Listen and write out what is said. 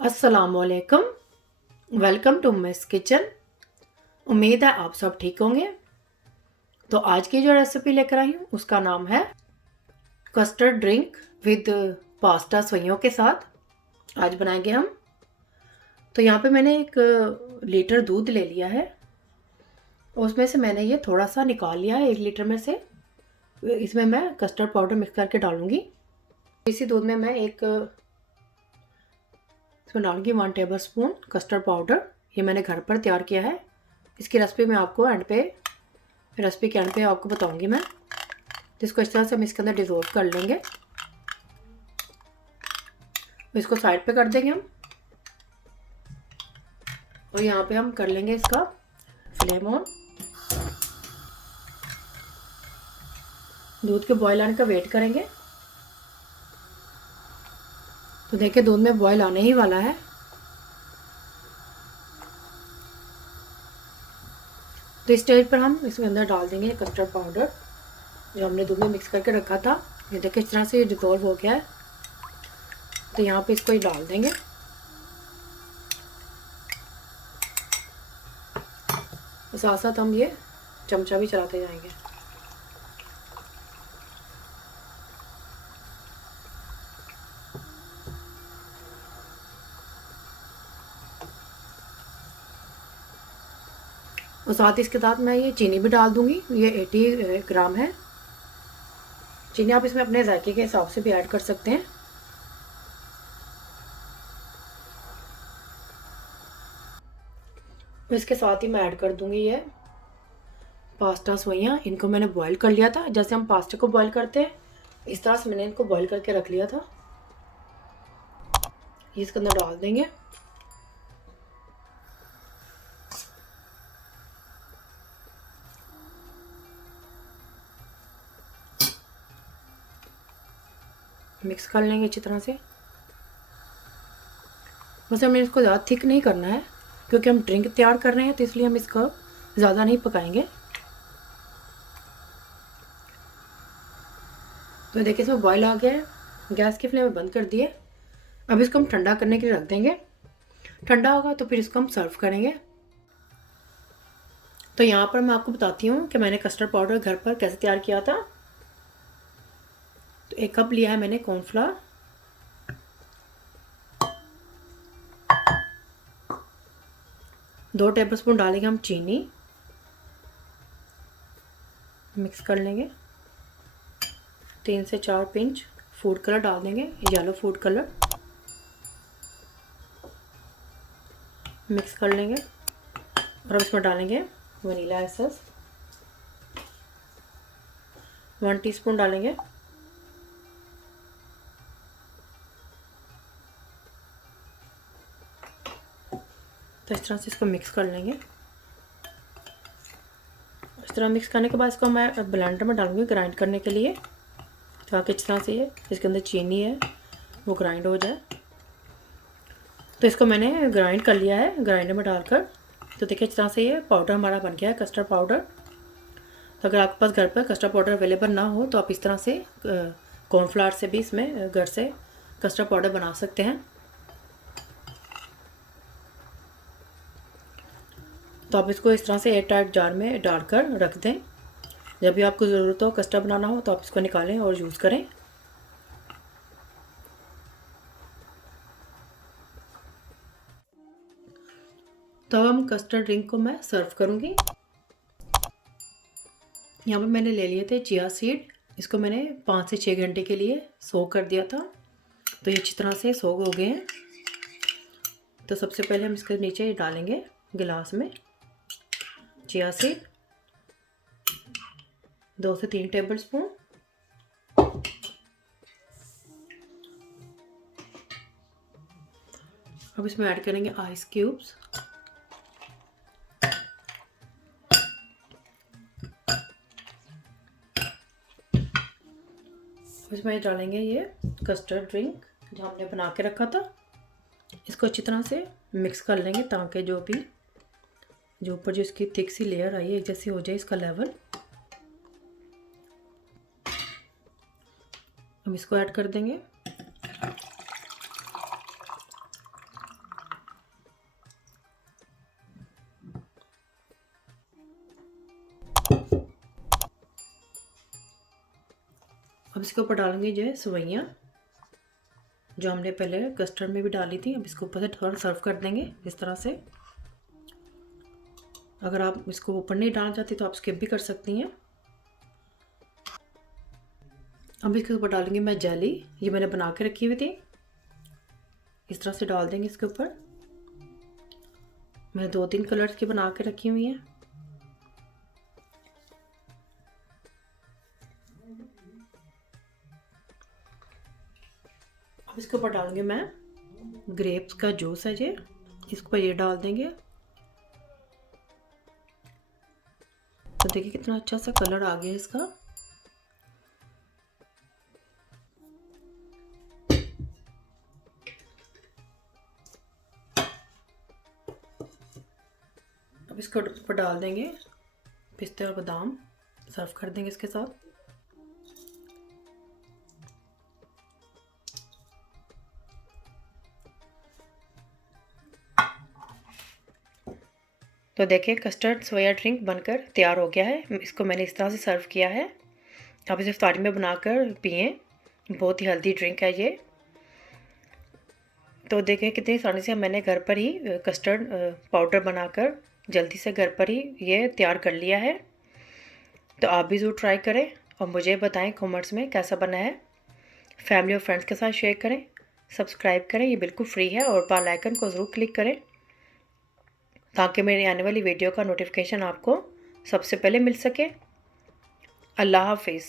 अस्सलामुअलैकुम। Welcome to Miss Kitchen. उम्मीद है आप सब ठीक होंगे। तो आज की जो रेसिपी लेकर आई हूँ उसका नाम है कस्टर्ड ड्रिंक विद पास्ता सवैयों के साथ आज बनाएंगे हम। तो यहाँ पे मैंने 1 लीटर दूध ले लिया है। उसमें से मैंने ये थोड़ा सा निकाल लिया है 1 लीटर में से। इसमें मैं कस्टर्ड पाउडर मिक्स करके डालूंगी। इसी दूध में मैं इसमें डालूंगी 1 टेबल स्पून कस्टर्ड पाउडर। ये मैंने घर पर तैयार किया है। इसकी रेसिपी मैं आपको रेसिपी के एंड पे आपको बताऊंगी मैं। तो इसको इस तरह से हम इसके अंदर डिज़ोल्व कर लेंगे। इसको साइड पे कर देंगे हम। और यहाँ पे हम कर लेंगे इसका फ्लेम ऑन। दूध के बॉयल आने का वेट करेंगे। तो देखिए दूध में बॉयल आने ही वाला है। तो इस स्टेज पर हम इसके अंदर डाल देंगे कस्टर्ड पाउडर जो हमने दूध में मिक्स करके रखा था। ये देखिए इस तरह से ये डिज़ोल्व हो गया है। तो यहाँ पे इसको ही डाल देंगे। साथ साथ हम ये चमचा भी चलाते जाएंगे। और साथ ही इसके साथ मैं ये चीनी भी डाल दूंगी। ये 80 ग्राम है चीनी। आप इसमें अपने जायके के हिसाब से भी ऐड कर सकते हैं। इसके साथ ही मैं ऐड कर दूंगी ये पास्ता सवैयाँ। इनको मैंने बॉईल कर लिया था जैसे हम पास्ता को बॉईल करते हैं, इस तरह से मैंने इनको बॉईल करके रख लिया था। ये इसके अंदर डाल देंगे। मिक्स कर लेंगे अच्छी तरह से। वैसे हमें इसको ज़्यादा थिक नहीं करना है क्योंकि हम ड्रिंक तैयार कर रहे हैं, तो इसलिए हम इसको ज़्यादा नहीं पकाएंगे। तो देखिए इसमें बॉईल आ गया है। गैस की फ्लेम बंद कर दिए। अब इसको हम ठंडा करने के लिए रख देंगे। ठंडा होगा तो फिर इसको हम सर्व करेंगे। तो यहाँ पर मैं आपको बताती हूँ कि मैंने कस्टर्ड पाउडर घर पर कैसे तैयार किया था। तो 1 कप लिया है मैंने कॉर्नफ्लावर। 2 टेबल स्पून डालेंगे हम चीनी। मिक्स कर लेंगे। 3 से 4 पिंच फूड कलर डाल देंगे, येलो फूड कलर। मिक्स कर लेंगे। और अब इसमें डालेंगे वनीला एसेंस 1 टीस्पून डालेंगे। तो इस तरह से इसको मिक्स कर लेंगे। इस तरह मिक्स करने के बाद इसको मैं ब्लेंडर में डालूंगी ग्राइंड करने के लिए, ताकि इस तरह से ये इसके अंदर चीनी है वो ग्राइंड हो जाए। तो इसको मैंने ग्राइंड कर लिया है ग्राइंडर में डालकर। तो देखिए इस तरह से ये पाउडर हमारा बन गया है कस्टर्ड पाउडर। तो अगर आपके पास घर पर कस्टर्ड पाउडर अवेलेबल ना हो तो आप इस तरह से कॉर्नफ्लावर से भी इसमें घर से कस्टर्ड पाउडर बना सकते हैं। तो आप इसको इस तरह से एयर टाइट जार में डालकर रख दें। जब भी आपको ज़रूरत हो कस्टर्ड बनाना हो तो आप इसको निकालें और यूज़ करें। तो अब हम कस्टर्ड ड्रिंक को मैं सर्व करूँगी। यहाँ पे मैंने ले लिए थे चिया सीड। इसको मैंने 5 से 6 घंटे के लिए सोक कर दिया था। तो ये अच्छी तरह से सोक हो गए हैं। तो सबसे पहले हम इसके नीचे डालेंगे गिलास में चिया सीड 2 से 3 टेबल स्पून। अब इसमें ऐड करेंगे आइस क्यूब्स। इसमें डालेंगे ये कस्टर्ड ड्रिंक जो हमने बना के रखा था। इसको अच्छी तरह से मिक्स कर लेंगे ताकि जो ऊपर जो इसकी थिक सी लेयर आई है एक जैसी हो जाए इसका लेवल। अब इसको ऐड कर देंगे। अब इसके ऊपर डालेंगे जो है सेवइयाँ, जो हमने पहले कस्टर्ड में भी डाली थी। अब इसको ऊपर से थोड़ा सर्व कर देंगे इस तरह से। अगर आप इसको ऊपर नहीं डालना चाहती तो आप स्किप भी कर सकती हैं। अब इसके ऊपर डालेंगे मैं जेली, ये मैंने बना के रखी हुई थी। इस तरह से डाल देंगे इसके ऊपर। मैंने 2-3 कलर्स की बना के रखी हुई हैं। अब इसके ऊपर डालूंगी मैं ग्रेप्स का जूस है ये, इसके ऊपर ये डाल देंगे। तो देखिए कितना अच्छा सा कलर आ गया इसका। अब इसके ऊपर डाल देंगे पिस्ते और बादाम, सर्व कर देंगे इसके साथ। तो देखिए कस्टर्ड सोया ड्रिंक बनकर तैयार हो गया है। इसको मैंने इस तरह से सर्व किया है। आप इसे इफ्तारी में बनाकर पिएं, बहुत ही हेल्दी ड्रिंक है ये। तो देखिए कितनी आसानी से मैंने घर पर ही कस्टर्ड पाउडर बनाकर जल्दी से घर पर ही ये तैयार कर लिया है। तो आप भी ज़रूर ट्राई करें और मुझे बताएं कमेंट्स में कैसा बना है। फैमिली और फ्रेंड्स के साथ शेयर करें, सब्सक्राइब करें, ये बिल्कुल फ्री है। और बेल आइकन को ज़रूर क्लिक करें ताकि मेरी आने वाली वीडियो का नोटिफिकेशन आपको सबसे पहले मिल सके। अल्लाह हाफिज़।